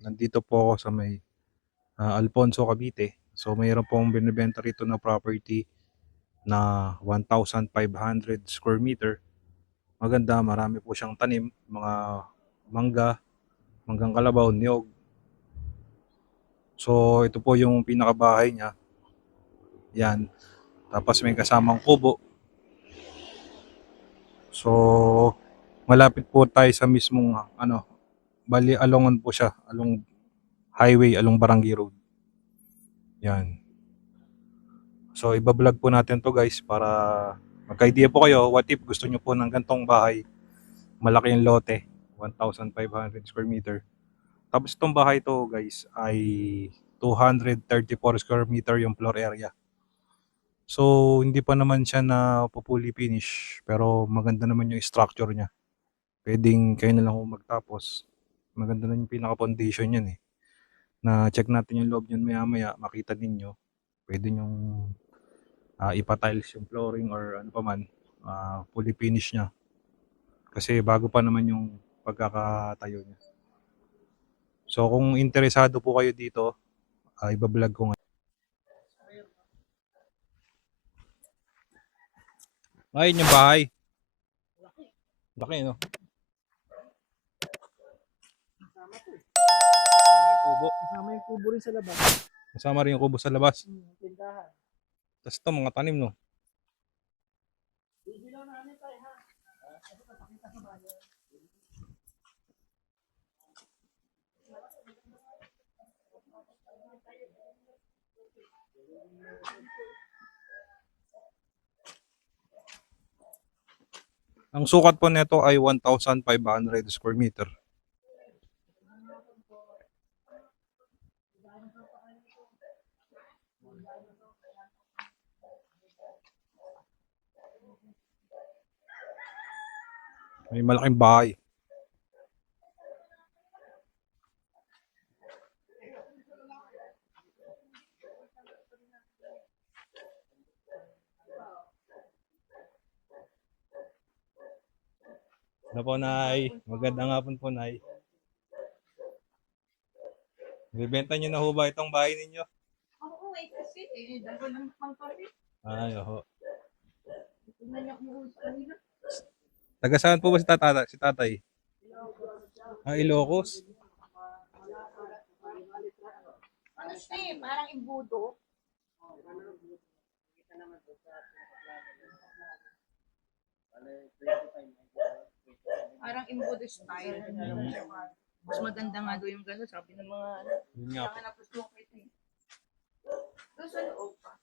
Nandito po ako sa may Alfonso, Cavite. So mayroon pong binibenta rito na property na 1,500 square meter. Maganda, marami po siyang tanim, mga mangga, manggang kalabaw, niyog. So ito po yung pinakabahay niya. Yan. Tapos may kasamang kubo. So malapit po tayo sa mismong bali alongan po siya, along highway, along Barangay Road. Yan. So iba-vlog po natin to guys para magka-idea po kayo what if gusto nyo po ng gantong bahay. Malaki yung lote, 1,500 square meter. Tapos itong bahay to guys ay 234 square meter yung floor area. So hindi pa naman siya na fully finish pero maganda naman yung structure niya. Pwedeng kayo na lang kung magtapos. Maganda na yung pinaka-foundation niyan eh. Na check natin yung loob niyan maya-maya, makita ninyo. Pwede yung ipa-tiles yung flooring or ano pa man, fully finish niya. Kasi bago pa naman yung pagkakatayo niya. So kung interesado po kayo dito, iba-vlog ko nga. Ayun yung bahay. Laki no? Kasama yung kubo rin sa labas. Kasama rin yung kubo sa labas. Tindahan. Tapos ito mga tanim no? Bibilaw namin tayo ha. Kasi papakita sa bayan. Ang sukat po nito ay 1,500 square meter. May malaking bahay. Ano po, Nay? Magandang hapon po, Nay. Bibenta nyo na ho ba itong bahay ninyo? Oo, kasi dalawa lang pang kami. Ay, oho. Tingnan niyo kung kanina. Taga saan po ba si tatay? Si tatay? Ilocos. Ano siya eh, parang imbudo. Parang imbudo style. Mas maganda nga doon yung gano'n, sabi ng mga ano. Yun nga po. Kaya napos mo kita eh. Doon sa loob pa.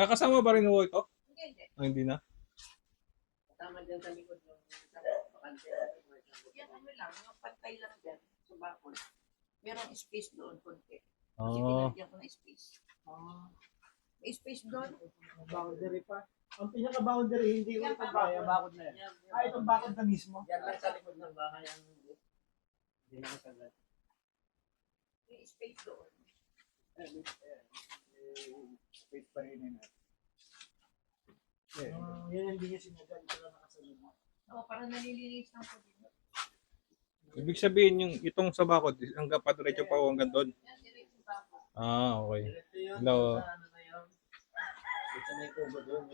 Kasama ba rin ho ito? Hindi, hindi. Hindi na. Tama dyan sa likod ng bakante. Yan ano lang, yung pantay lang dyan sa bakod. Merong space doon, konti. Kasi pinagyan ko na space. May space doon. Boundary pa. Ang pinaka-boundary, hindi ko Yan, itong bahay, ang bakod na yan. Itong bakod na mismo. Yan lang sa likod ng bahay ang hindi na kasagad. May space doon. Space pa rin yun. Yan hindi niya sinagal. Ito lang nakasagal. Oo, parang nalilinis lang po dito. Ibig sabihin yung itong sa bakod, hanggang padiretso pa ho hanggang doon. Yan, diretso bakod. Okay. Hello. Ito may kubo doon.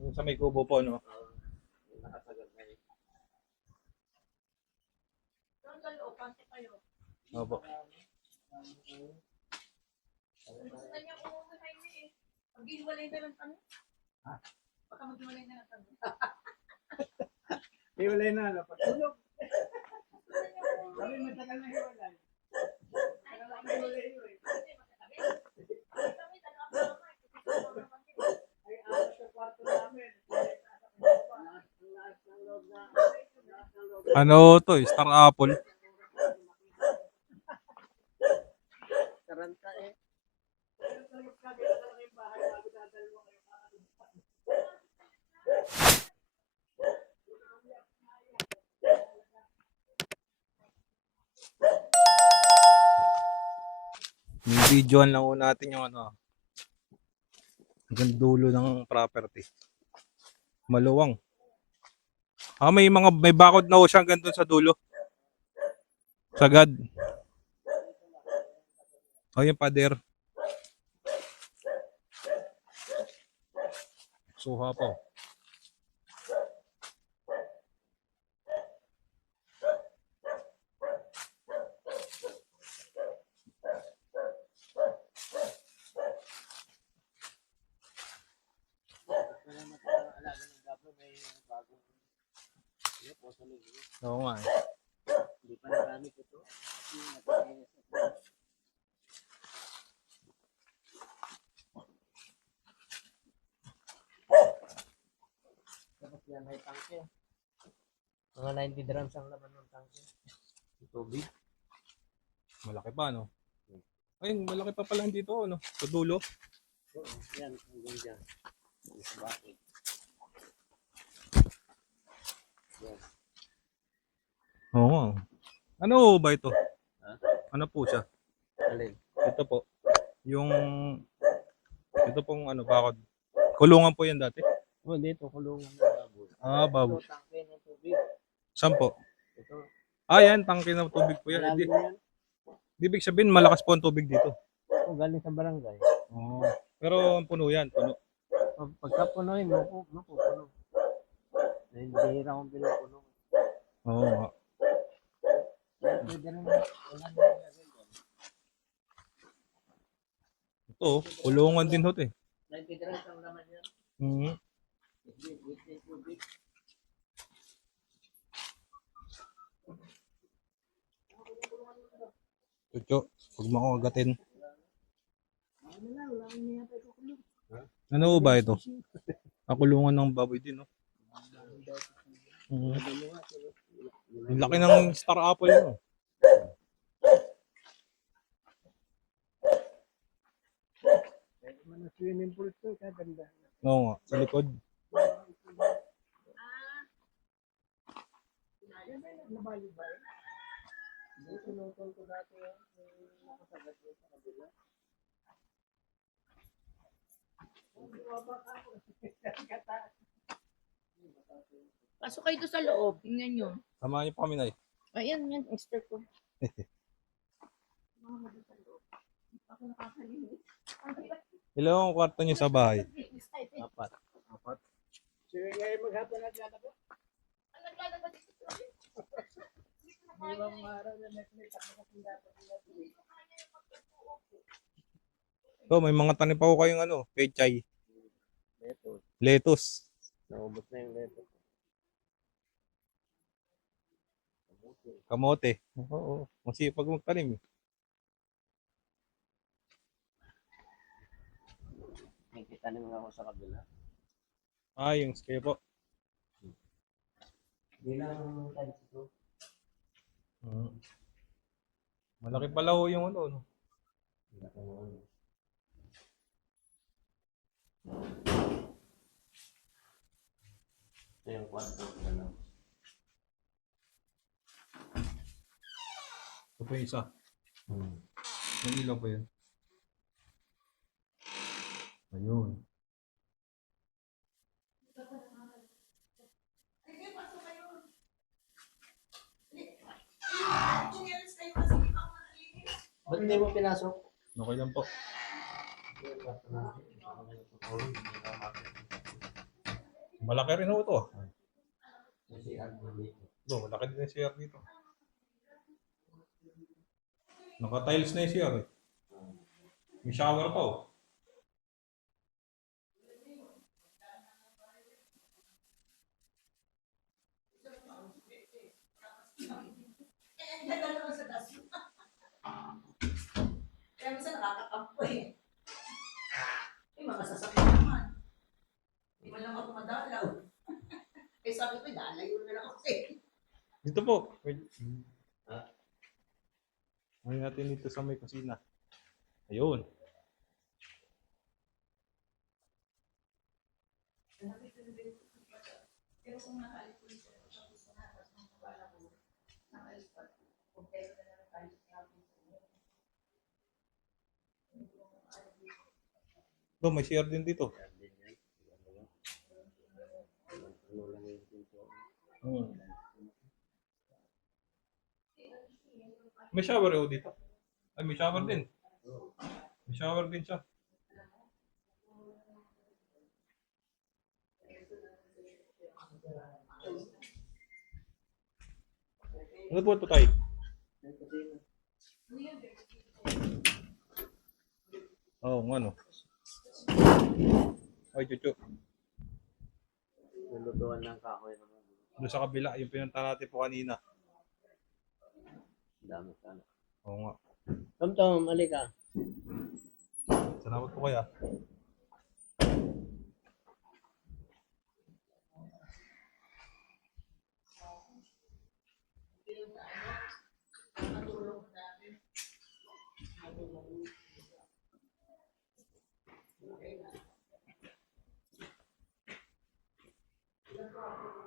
Yung sa may kubo po, no? Nakasagal na yun. Doon sa loob, pante kayo. Opo. Gusto niya kumukuhay niya eh. Mag-iwalay na lang kami. Baka mag-iwalay na lang kami. Hiwalay na, patulog. Kami matagal na hiwalay. Tagal na kami hiwalay yun eh. Ay, alas sa kwarto namin. Ano to? Star Apple. Taranta eh. Yung videoan lang ho natin yung ano, hanggang dulo ng property. Maluwang. May bakod na ho siya hanggang dun sa dulo. Sagad. Yung pader. Suha po. Oo nga eh. Hindi pa nagamit ito. Tapos yan may tangke. Mga 90 drums ang laman ng tangke. Tubig. Malaki pa, no? Ayun, malaki pa pala dito, no? Sa dulo. Oo, yan. Hanggang dyan. Sa bakit. Yan. Oo nga. Ano ba ito? Ha? Ano po siya? Alin? Ito po. Ito pong ano, bakod. Kulungan po yan dati. Oh, dito kulungan ng baboy. Baboy. Ito, tangke ng tubig. Saan po? Ito. Yan, tangke ng tubig po yan. Malalim yan. Ibig sabihin, malakas po ang tubig dito. Oh, galing sa barangay. Pero ang puno yan, puno. Pagka punoy, mapupuno. Hindi rin akong pinupuno. Oo nga. Pwede rin. Wala na Ito, kulungan din ho, eh. 90 drums ang laman yan. Mhm. Tubig. Chucho, huwag mo akong agatin. Ano ba ito? Kulungan ng baboy din, no? Ang laki ng star apple, no? Swimming pool to, kaganda. Oo nga, sa likod. Pasok kayo doon sa loob. Tingnan nyo. Samahan niyo pa kami, Nay. Ayan, yan. Expert ko. Ako nakakalimutan. Ilang ang kwarto niyo sa bahay? 4. Sige ngayon maghapon na dyan ako. Ang naglalabas dito. Ilang araw na may dapat. So, may mga tanim pa ko kayong ano, pechay, Ito, lettuce. naubos na yung leto. Kamote. Oo, masipag magtanim. May kitanim ako sa kabila. Yung kayo po. Ilang times ito? Malaki pala ho yung ano, no? Ito yung kwarto. Ito po yung isa. Yung ilaw po yun. Ayun. Ba't hindi mo pinasok? Okay lang po. Malaki rin ho ito. Malaki din yung CR dito. Naka-tiles na yung CR eh. May shower pa oh. Kaya minsan nakakakampo eh. Mga sasakyan naman. Hindi man lang ako madalaw. Sabi ko, dalayo na lang ako eh. Dito po. Wait. Ngayon natin dito sa may kusina. Ayun. Pero kung nakalit ko siya, tapos nakatas ng kabala ko, nakalipat, kung pero na lang tayo sa Ito, may CR din dito. Hmm. May shower yun dito. Ay, may shower din. May shower din siya. Ano po ito tayo? Oo, ano? Ay, chuchu. Lulutuan ng kahoy naman. Doon sa kabila, yung pinunta natin po kanina. Dami sana. Oo nga. Tom, alika. Salamat po kaya.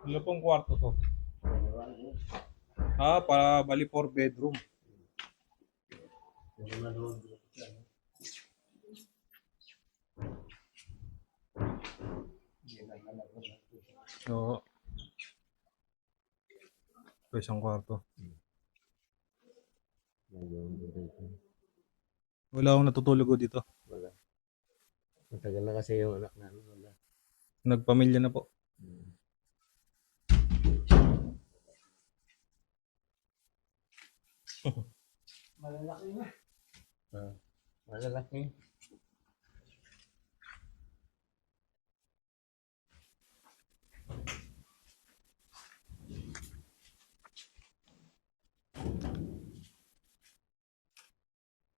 Ilan pong kwarto to? Para bali 4 bedroom. Oo. Ito isang kwarto. Wala akong natutulog dito. Wala. Matagal na kasi yung anak namin. Wala. Nagpamilya na po. Malalaki na. Malalaki.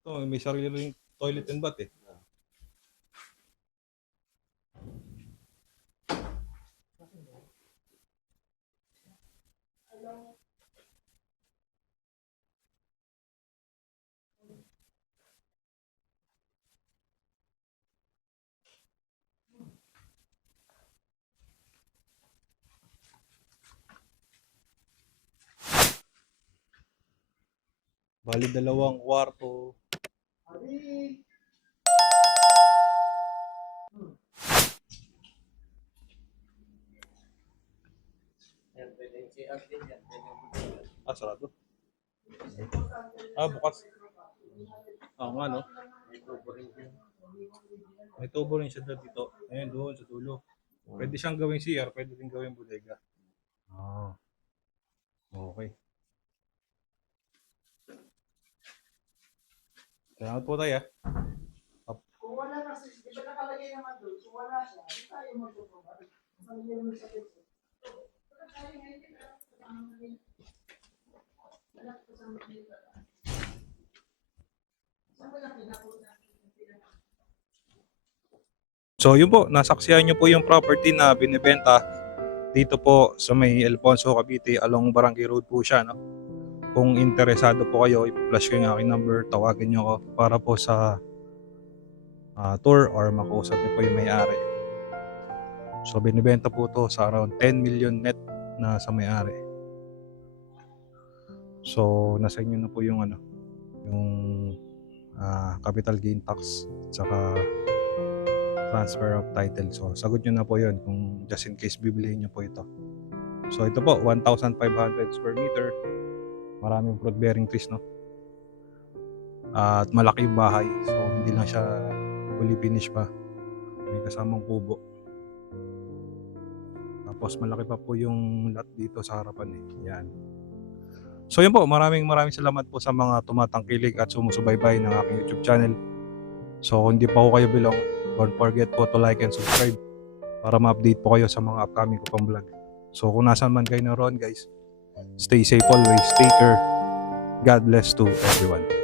Ito, may sarili ring toilet and bath eh. Bali dalawang kwarto. Yan, pwede yung CR din yan. Sarado. Bukas. Nga no. May tubo rin yan. May tubo rin siya dito. Ayun doon sa dulo. Pwede siyang gawing CR, pwede din gawing bodega. Okay. Salamat po tayo. Kung wala kasi, di ba nakalagay naman doon, kung wala siya, di tayo magpapabalik. Nakalagay naman sa picture. So yun po, nasaksihan nyo po yung property na binibenta dito po sa may Alfonso, Cavite, along Barangay Road po siya. No? Kung interesado po kayo, i-flash ko yung aking number, tawagin nyo ako para po sa tour or makausap nyo po yung may-ari. So binibenta po to sa around 10 million net na sa may-ari. So nasa inyo na po yung capital gain tax saka transfer of title. So sagot nyo na po yun kung just in case bibilihin nyo po ito. So ito po, 1,500 square meter. Maraming fruit bearing trees, no? At malaki yung bahay. So hindi lang siya fully finished pa. May kasamang kubo. Tapos malaki pa po yung lot dito sa harapan eh. Yan. So yun po, maraming salamat po sa mga tumatangkilik at sumusubaybay ng aking YouTube channel. So kung hindi pa po kayo bilong, don't forget po to like and subscribe para ma-update po kayo sa mga upcoming ko pang vlog. So kung nasan man kayo naroon guys, stay safe always, take care. God bless to everyone.